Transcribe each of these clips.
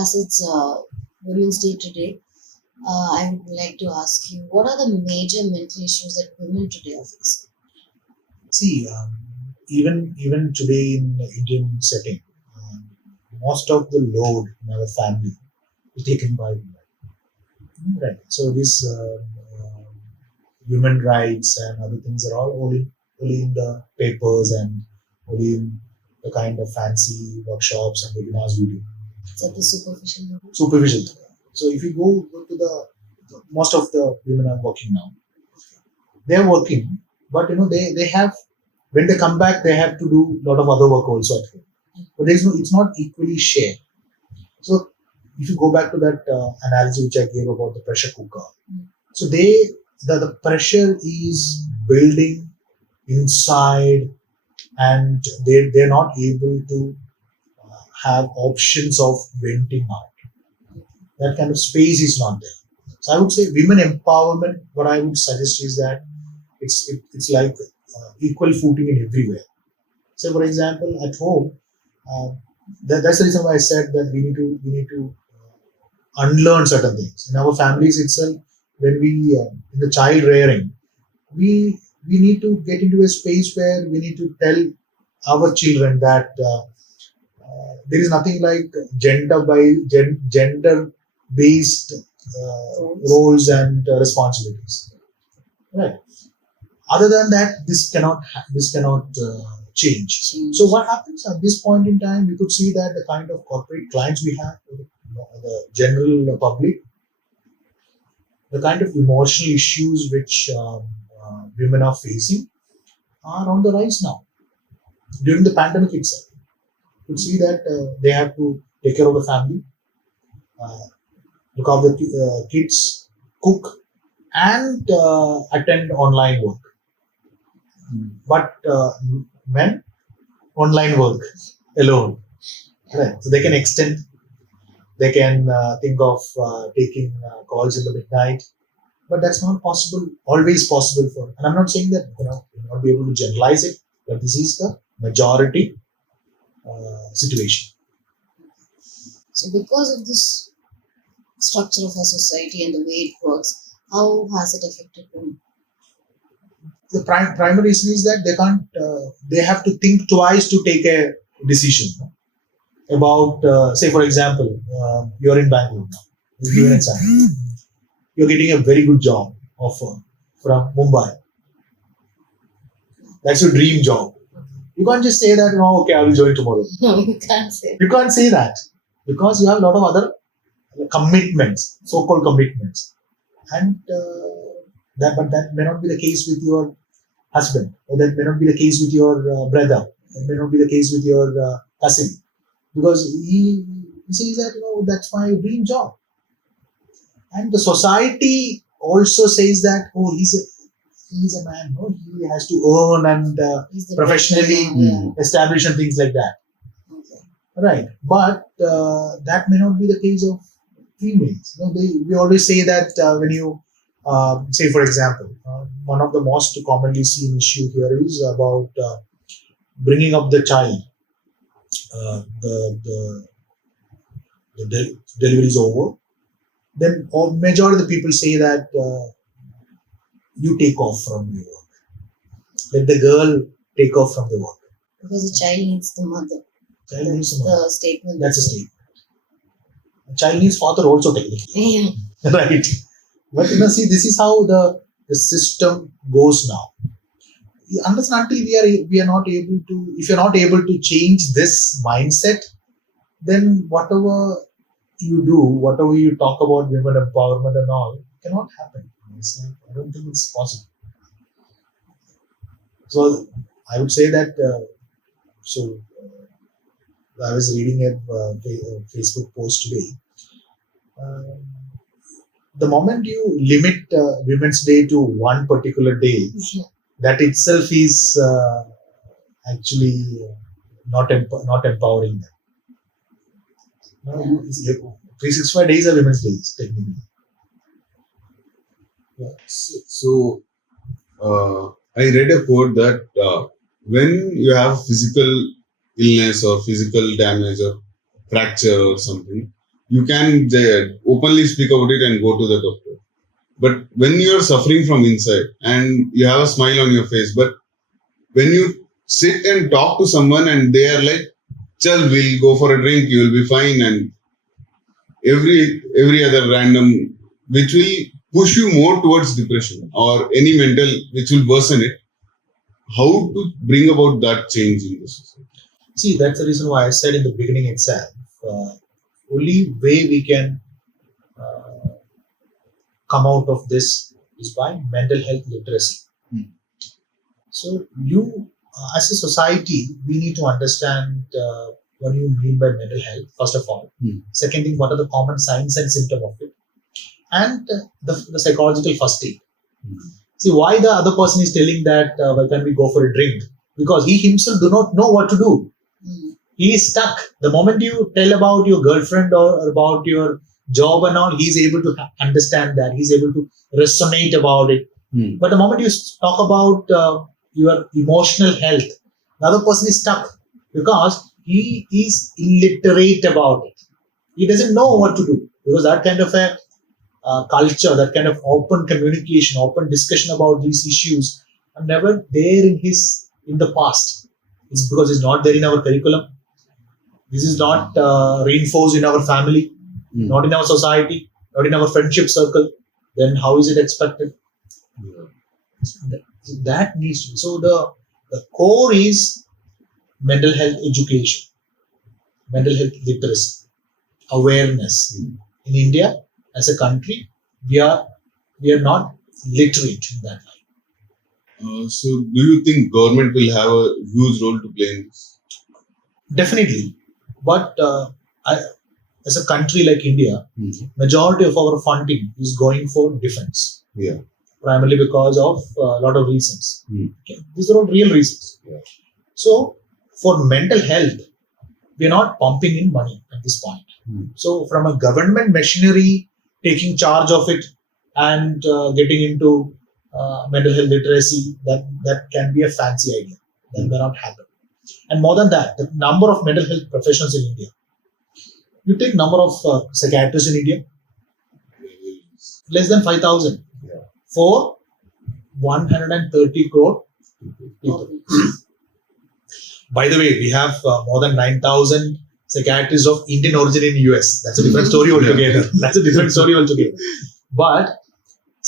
as it's Women's Day today, I would like to ask you, what are the major mental issues that women today are facing? See, even today in the Indian setting, um, most of the load in our family is taken by women. Right. So this human rights and other things are all only in the papers and only in the kind of fancy workshops and webinars we do. Is that the superficial level? Superficial. So if you go to most of the women are working now. They are working, but they have, when they come back they have to do a lot of other work also at home. But it's not equally shared. So if you go back to that analogy which I gave about the pressure cooker, so the pressure is building inside, and they're not able to have options of venting out. That kind of space is not there. So I would say women empowerment. What I would suggest is that it's like equal footing in everywhere. So, for example, at home, that's the reason why I said that we need to unlearn certain things in our families itself. When we in the child rearing, we need to get into a space where we need to tell our children that there is nothing like gender based roles and responsibilities. Right. Other than that, this cannot change. So what happens at this point in time? We could see that the kind of corporate clients we have, the general public, the kind of emotional issues which women are facing are on the rise now. During the pandemic itself, you could see that they have to take care of the family, look after the kids, cook, and attend online work. But men, online work alone. Right. So they can extend. They can think of taking calls in the midnight, but that's not possible. Always possible for. And I'm not saying that you'll not be able to generalize it, but this is the majority situation. So, because of this structure of our society and the way it works, how has it affected women? The primary reason is that they can't. They have to think twice to take a decision about. Say, for example, you're in Bangalore now. You're given a chance. You're getting a very good job offer from Mumbai. That's your dream job. You can't just say that. No, okay, I will join tomorrow. No, you can't say. You can't say that because you have a lot of other commitments, so-called commitments, and but that may not be the case with your husband, or that may not be the case with your brother, that may not be the case with your cousin, because he says that that's my dream job, and the society also says that he's a man, he has to earn and professionally establish and things like that. Okay. Right, but that may not be the case of females. We always say that when you say, for example, one of the most commonly seen issue here is about bringing up the child. The delivery is over. Then, majority of the people say that you take off from your work. Let the girl take off from the work. Because the child needs the mother. Child needs the The mother. statement. That's a statement. A child needs father also technically. Yeah. Right. But see, this is how the system goes now. Unless and until we are not able to, if you're not able to change this mindset, then whatever you do, whatever you talk about women empowerment and all, cannot happen. I don't think it's possible. So I would say that. I was reading a Facebook post today. The moment you limit Women's Day to one particular day, that itself is actually not empowering them. 365 days are Women's Days, technically. Yeah. So I read a quote that when you have physical illness or physical damage or fracture or something, you can openly speak about it and go to the doctor. But when you are suffering from inside and you have a smile on your face, but when you sit and talk to someone and they are like, "Chal, we'll go for a drink, you will be fine," and every other random, which will push you more towards depression or any mental, which will worsen it. How to bring about that change in the society? See, that's the reason why I said in the beginning itself, only way we can uh, come out of this is by mental health literacy. Hmm. So, as a society, we need to understand what you mean by mental health, first of all. Hmm. Second thing, what are the common signs and symptoms of it? And the psychological first aid. Hmm. See, why the other person is telling that, why can't we go for a drink? Because he himself do not know what to do. Mm. He is stuck. The moment you tell about your girlfriend or about your job and all, he's able to understand that. He's able to resonate about it. Hmm. But the moment you talk about your emotional health, the other person is stuck because he is illiterate about it. He doesn't know what to do because that kind of a culture, that kind of open communication, open discussion about these issues are never there in the past. It's because it's not there in our curriculum. This is not reinforced in our family, Hmm. not in our society, not in our friendship circle. Then how is it expected? Yeah. That needs to be. So the core is mental health education, mental health literacy, awareness. Hmm. In India, as a country, we are not literate in that line. So, do you think government will have a huge role to play in this? Definitely, but as a country like India, Hmm. majority of our funding is going for defense, Yeah. primarily because of a lot of reasons. Hmm. Okay. These are all real reasons. Yeah. So, for mental health, we are not pumping in money at this point. Hmm. So, from a government machinery taking charge of it and getting into mental health literacy, that can be a fancy idea. That may not happen. And more than that, the number of mental health professionals in India. You take number of psychiatrists in India, less than 5,000 Yeah. for 130 crore people. By the way, we have more than 9,000 psychiatrists of Indian origin in US. That's a different story altogether. That's a different story altogether. But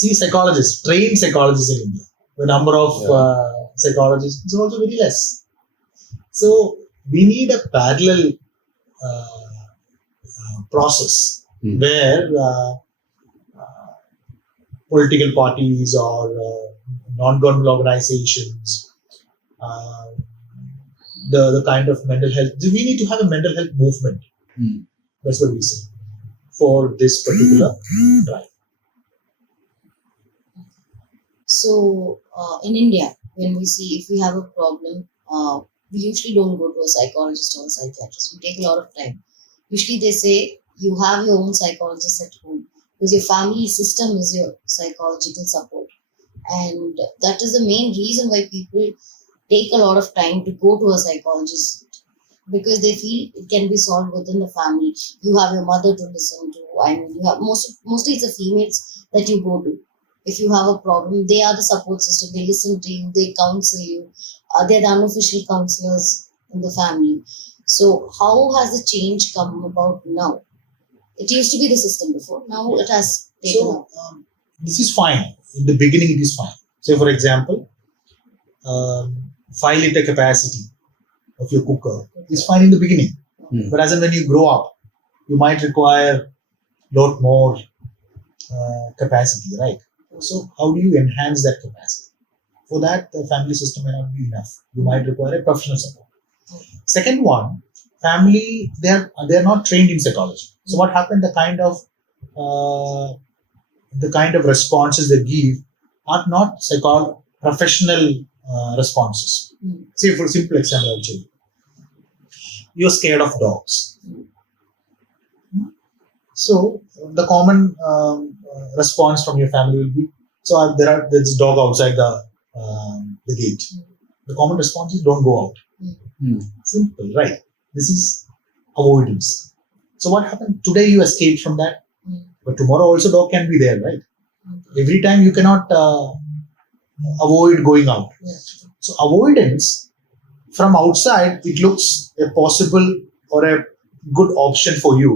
see, psychologists, trained psychologists in India, the number of psychologists is also very less. So we need a parallel process Hmm. where political parties or non-governmental organizations, uh, the kind of mental health, we need to have a mental health movement. Hmm. That's what we say for this particular drive. So, in India, when we see if we have a problem, we usually don't go to a psychologist or a psychiatrist. We take a lot of time. Usually, they say you have your own psychologist at home because your family system is your psychological support. And that is the main reason why people take a lot of time to go to a psychologist because they feel it can be solved within the family. You have your mother to listen to. I mean, you have mostly it's the females that you go to. If you have a problem, they are the support system. They listen to you. They counsel you. They're the unofficial counselors in the family. So, how has the change come about now? It used to be the system before. Now it has taken So up. this is fine. In the beginning, it is fine. Say, for example, 5-liter capacity of your cooker is fine in the beginning. Hmm. But as and when you grow up, you might require a lot more capacity, right? So how do you enhance that capacity? For that, the family system may not be enough. You might require a professional support. Second one, family, they're not trained in psychology. So what happened? The kind of responses they give are not professional responses. Mm. Say, for simple example, I'll tell you. You're scared of dogs. So the common response from your family will be, so there's this dog outside the gate. The common response is don't go out. Hmm. Simple, right? This is avoidance. So what happened? Today you escaped from that, Mm. but tomorrow also dog can be there, right? Okay. Every time you cannot avoid going out. Yeah. So avoidance from outside, it looks a possible or a good option for you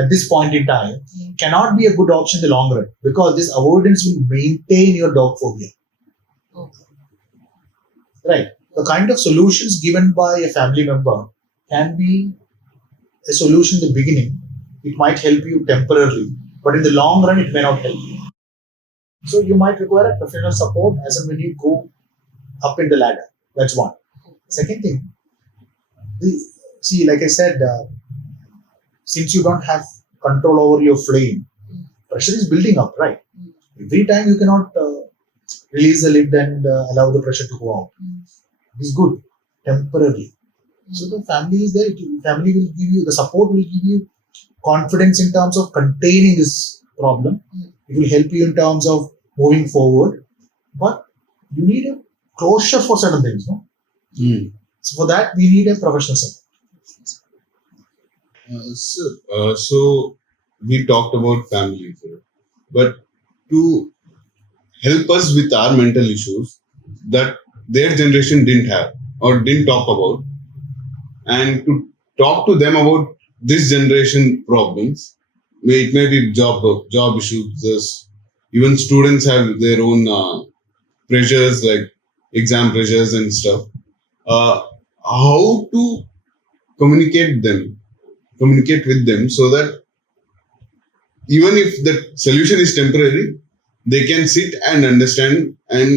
at this point in time, Mm. cannot be a good option in the long run, because this avoidance will maintain your dog phobia, Okay. right? The kind of solutions given by a family member can be a solution in the beginning. It might help you temporarily, but in the long run, it may not help you. So you might require a professional support as and when you go up in the ladder. That's one. Second thing, see, like I said, since you don't have control over your flame, Mm. pressure is building up, right? Mm. Every time you cannot release the lid and allow the pressure to go out. Mm. It is good temporarily. So the family is there. Family will give you the support. Will give you confidence in terms of containing this problem. Mm. It will help you in terms of moving forward. But you need a closure for certain things, no? So for that, we need a professional support. So we talked about family, but to help us with our mental issues that their generation didn't have or didn't talk about, and to talk to them about this generation problems, it may be job issues. Even students have their own pressures like exam pressures and stuff. How to communicate with them so that even if the solution is temporary, they can sit and understand, and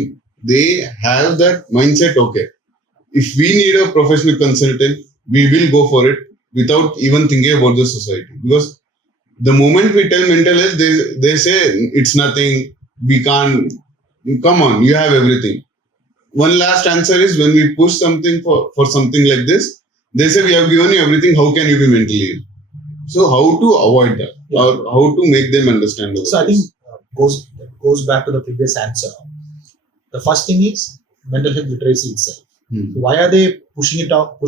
they have that mindset. Okay, if we need a professional consultant, we will go for it without even thinking about the society. Because the moment we tell mental health, they say it's nothing, we can't. Come on, you have everything. One last answer is when we push something for something like this, they say we have given you everything, how can you be mentally ill? So how to avoid that, or how to make them understand about So I think this? goes back to the previous answer. The first thing is mental health literacy itself. So why are they pushing it off?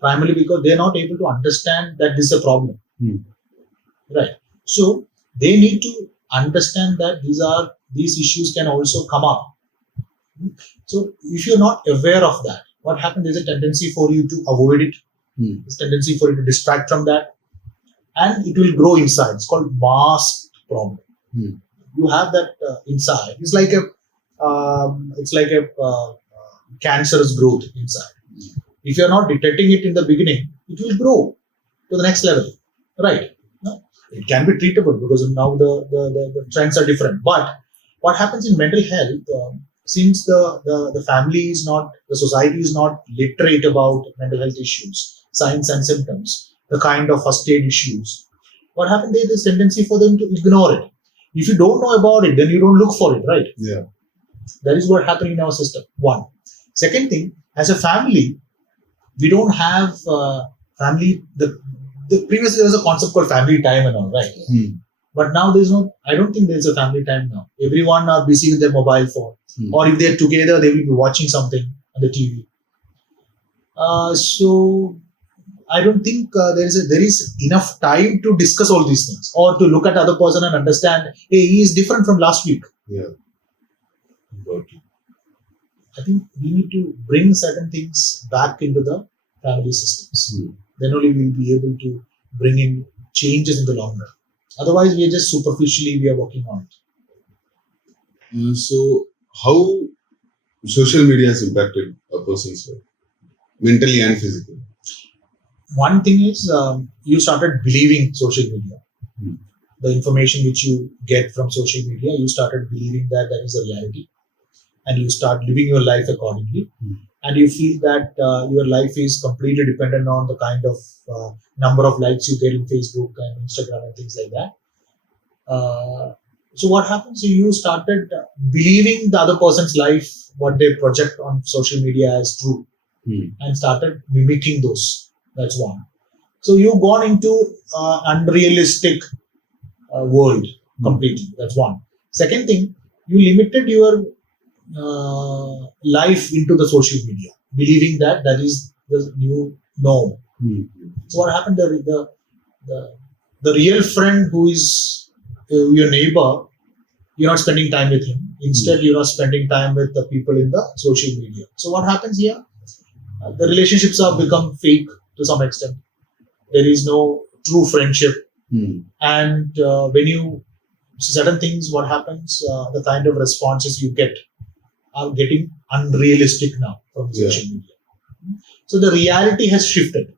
Primarily because they are not able to understand that this is a problem. Right. So they need to understand that these issues can also come up. So if you're not aware of that, what happens? There's a tendency for you to avoid it. There's a tendency for you to distract from that, and it will grow inside. It's called masked problem. You have that inside. It's like a cancerous growth inside. If you're not detecting it in the beginning, it will grow to the next level, right? No? It can be treatable because now the trends are different. But what happens in mental health, since the family is not, the society is not literate about mental health issues, signs and symptoms, the kind of first aid issues, what happens? There's this tendency for them to ignore it. If you don't know about it, then you don't look for it, right? Yeah. That is what happened in our system. One. Second thing, as a family, we don't have family. The previously there was a concept called family time and all, right? But now there's no. I don't think there's a family time now. Everyone are busy with their mobile phone, or if they're together, they will be watching something on the TV. So I don't think there is enough time to discuss all these things, or to look at the other person and understand. Hey, he is different from last week. Yeah. Got it. I think we need to bring certain things back into the family systems. Then only we will be able to bring in changes in the long run. Otherwise, we are just superficially we are working on it. So how social media has impacted a person's life, mentally and physically? One thing is you started believing social media. The information which you get from social media, you started believing that that is a reality, and you start living your life accordingly. And you feel that your life is completely dependent on the kind of number of likes you get in Facebook and Instagram and things like that. So what happens? You started believing the other person's life, what they project on social media as true, and started mimicking those. That's one. So you've gone into unrealistic world completely. That's one. Second thing, you limited your life into the social media, believing that that is the new norm. So what happened? The the real friend who is your neighbor, you're not spending time with him. Instead, you're not spending time with the people in the social media. So what happens here? The relationships have become fake to some extent. There is no true friendship. And when you see certain things, what happens? The kind of responses you get are getting unrealistic now from social media. So the reality has shifted.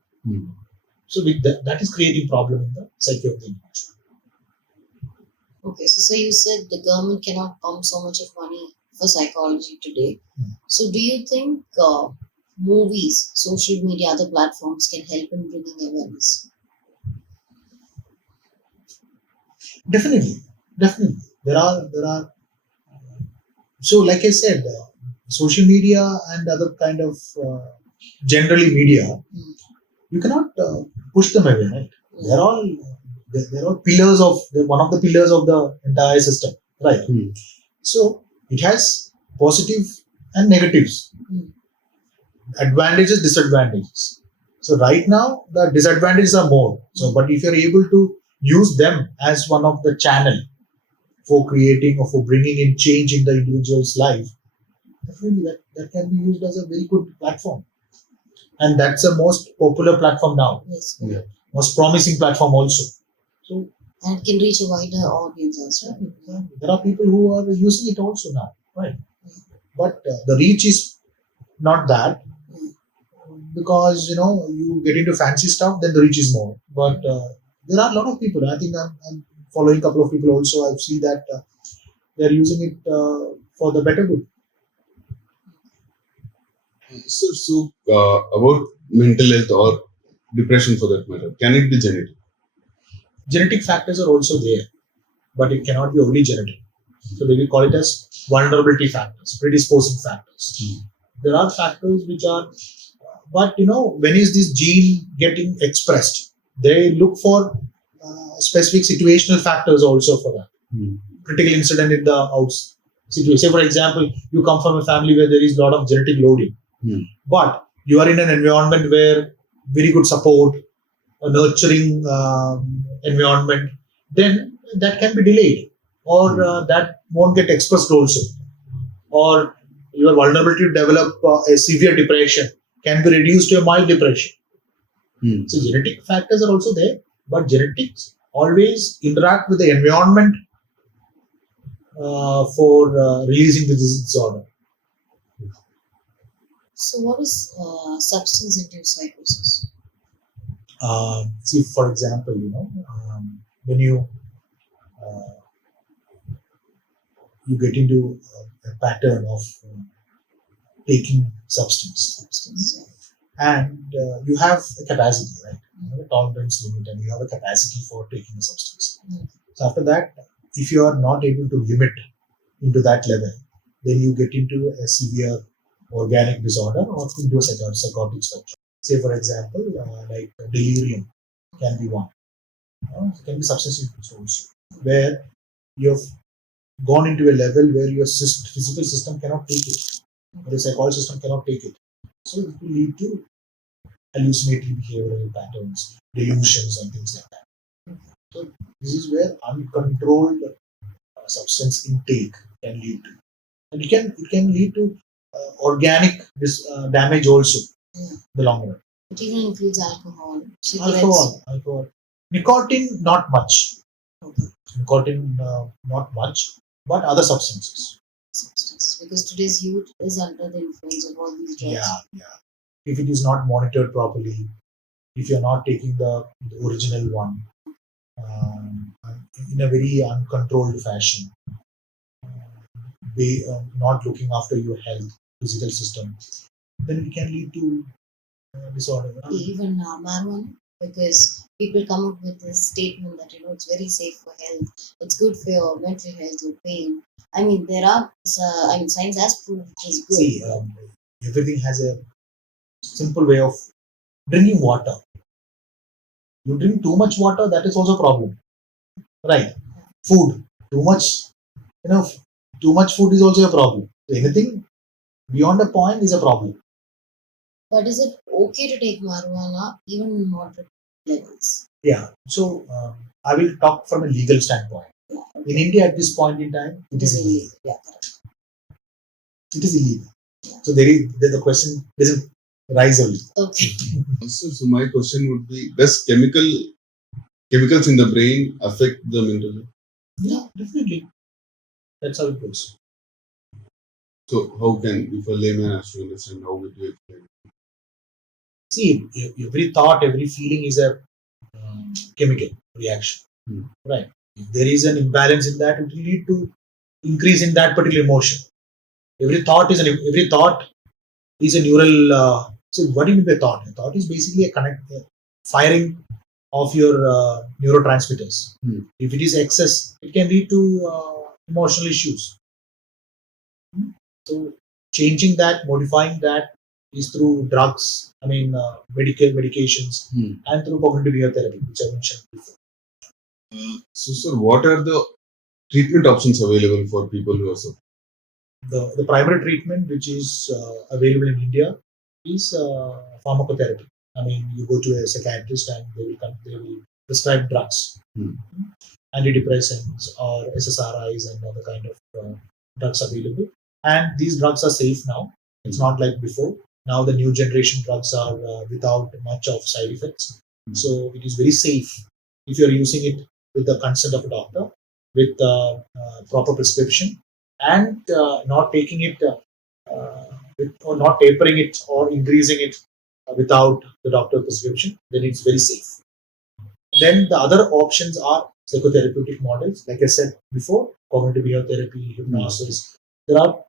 So with that is creating problem in the psyche of the individual. Okay, so you said the government cannot pump so much of money for psychology today. So do you think movies, social media, other platforms can help in bringing awareness? Definitely. There are. So, like I said, social media and other kind of generally media, you cannot push them away, right? They're all pillars of one of the pillars of the entire system, right? So it has positive and negatives, advantages, disadvantages. So right now the disadvantages are more. So, but if you're able to use them as one of the channel for creating or for bringing in change in the individual's life, definitely that can be used as a very good platform. And that's the most popular platform now. Yes. Most promising platform also. So, and it can reach a wider audience as well. There are people who are using it also now, right? But the reach is not that, because you get into fancy stuff, then the reach is more. But there are a lot of people. I think I'm following a couple of people also. I see that they're using it for the better good. So about mental health or depression for that matter, can it be genetic? Genetic factors are also there, but it cannot be only genetic. So they will call it as vulnerability factors, predisposing factors. There are factors which are, but when is this gene getting expressed? They look for specific situational factors also for that. Critical incident in the house situation. Say, for example, you come from a family where there is a lot of genetic loading, but you are in an environment where very good support, a nurturing environment, then that can be delayed, or that won't get expressed also, or your vulnerability to develop a severe depression can be reduced to a mild depression. So genetic factors are also there, but genetics always interact with the environment for releasing the disorder. So what is substance-induced psychosis? See, for example, when you get into a pattern of taking substance, and you have a capacity, right? You have a tolerance limit, and you have a capacity for taking a substance. So after that, if you are not able to limit into that level, then you get into a severe organic disorder or into a psychotic spectrum. Say, for example, like delirium can be one. It can be substance use also, where you've gone into a level where your physical system cannot take it, or your psychological system cannot take it. So it will lead to hallucinatory behavioral patterns, delusions, and things like that. So this is where uncontrolled substance intake can lead to, and it can lead to organic damage also in the long run. It even includes alcohol, cigarettes. Alcohol. Nicotine, not much. Nicotine, not much, but other substances. Because today's youth is under the influence of all these drugs. Yeah. If it is not monitored properly, if you're not taking the original one in a very uncontrolled fashion, not looking after your health, physical system, then it can lead to disorder. Even marijuana, because people come up with this statement that it's very safe for health, it's good for your mental health, your pain. I mean, there are science has proved it is good. See, everything has a simple way of drinking water. You drink too much water, that is also a problem, right? Food, too much food is also a problem. So anything beyond a point is a problem. But is it okay to take marijuana even in moderate levels? Yeah. So I will talk from a legal standpoint. In India, at this point in time, it is illegal. Yeah, correct. It is illegal. So the question doesn't rise only. Okay. So my question would be: does chemicals in the brain affect the mental health? Yeah, definitely. That's how it goes. So how can, if a layman has to understand, how would you explain? See, every thought, every feeling is a chemical reaction. Hmm. Right. If there is an imbalance in that, it will lead to increase in that particular emotion. Every thought is a neural. So what do you mean by thought? A thought is basically a firing of your neurotransmitters. Hmm. If it is excess, it can lead to emotional issues. So changing that, modifying that is through drugs. I mean, medications and through cognitive behavior therapy, which I mentioned before. So, sir, what are the treatment options available for people who are suffering? The primary treatment which is available in India is pharmacotherapy. I mean, you go to a psychiatrist and they will prescribe drugs, antidepressants or SSRIs and other kind of drugs available. And these drugs are safe now. It's not like before. Now the new generation drugs are without much of side effects. So it is very safe if you are using it with the consent of a doctor, with proper prescription, and not taking it or not tapering it or increasing it without the doctor prescription, then it's very safe. Then the other options are psychotherapeutic models. Like I said before, cognitive behavior therapy, hypnosis. There are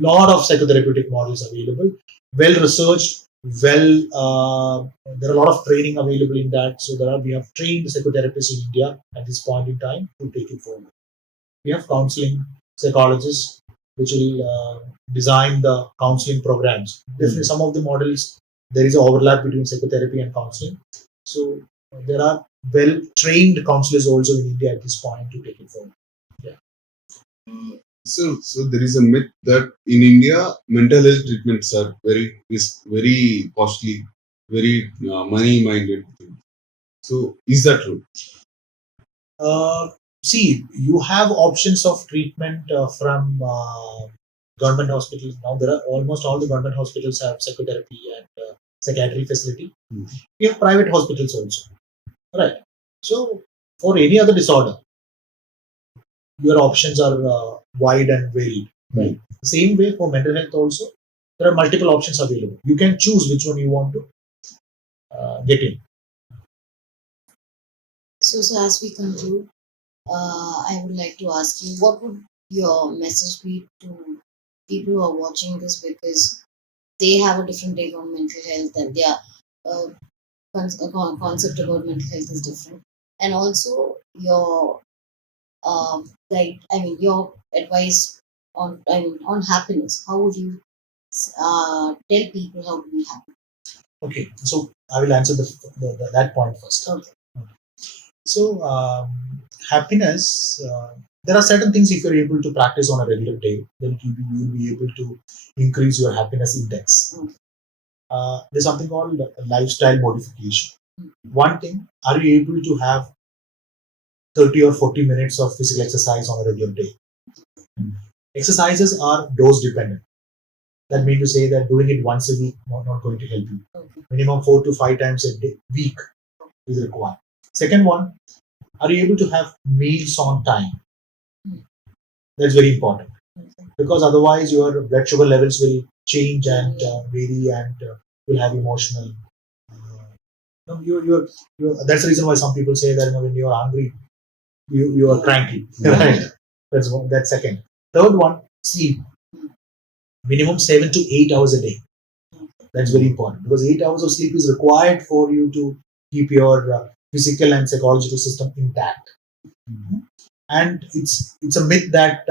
lot of psychotherapeutic models available, well researched, there are a lot of training available in that. So we have trained psychotherapists in India at this point in time to take it forward. We have counseling psychologists which will design the counseling programs. Definitely, some of the models there is an overlap between psychotherapy and counseling. So there are well trained counselors also in India at this point to take it forward. So there is a myth that in India, mental health treatments are very costly, very money-minded. So is that true? See, you have options of treatment from government hospitals. Now there are almost all the government hospitals have psychotherapy and psychiatry facility. We have private hospitals also, right? So for any other disorder, your options are wide and varied. Right. Same way for mental health also, there are multiple options available. You can choose which one you want to get in. So as we conclude, I would like to ask you, what would your message be to people who are watching this, because they have a different take on mental health and their uh, concept about mental health is different, and also your your advice on on happiness. How would you tell people how to be happy? Okay, so I will answer that point first. Okay. So happiness. There are certain things if you're able to practice on a regular day, then you will be able to increase your happiness index. Okay. There's something called lifestyle modification. One thing, are you able to have 30 or 40 minutes of physical exercise on a regular day? Exercises are dose dependent. That means to say that doing it once a week not going to help you. Okay. Minimum 4 to 5 times a week is required. Second one, are you able to have meals on time? That's very important, because otherwise your blood sugar levels will change and vary, and you'll have emotional. That's the reason why some people say that when you are hungry, you are cranky. Right? That's second. Third one, sleep. Minimum 7 to 8 hours a day. That's very important, because 8 hours of sleep is required for you to keep your physical and psychological system intact. And it's a myth that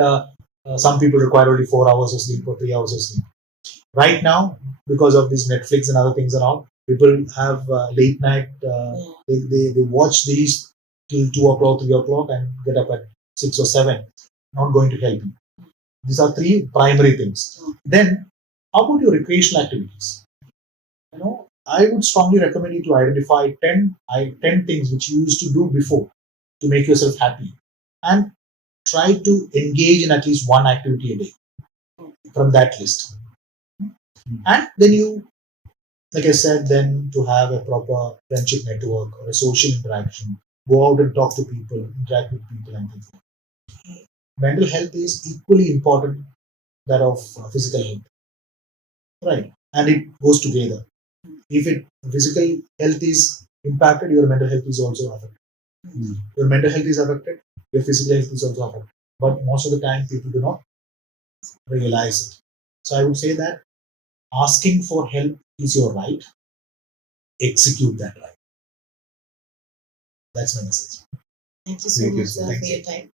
some people require only 4 hours of sleep or 3 hours of sleep. Right now, because of this Netflix and other things and all, people have late night. They watch these till 2 o'clock, 3 o'clock, and get up at 6 or 7. Not going to help you. These are three primary things. Then, how about your recreational activities? I would strongly recommend you to identify 10 things which you used to do before to make yourself happy, and try to engage in at least one activity a day from that list. And then you, like I said, then to have a proper friendship network or a social interaction, go out and talk to people, interact with people, and things like that. Mental health is equally important that of physical health, right? And it goes together. If physical health is impacted, your mental health is also affected. Your mental health is affected, your physical health is also affected. But most of the time, people do not realize it. So I would say that asking for help is your right. Execute that right. That's my message. Thank you so Thank you much, so sir, much. for your time.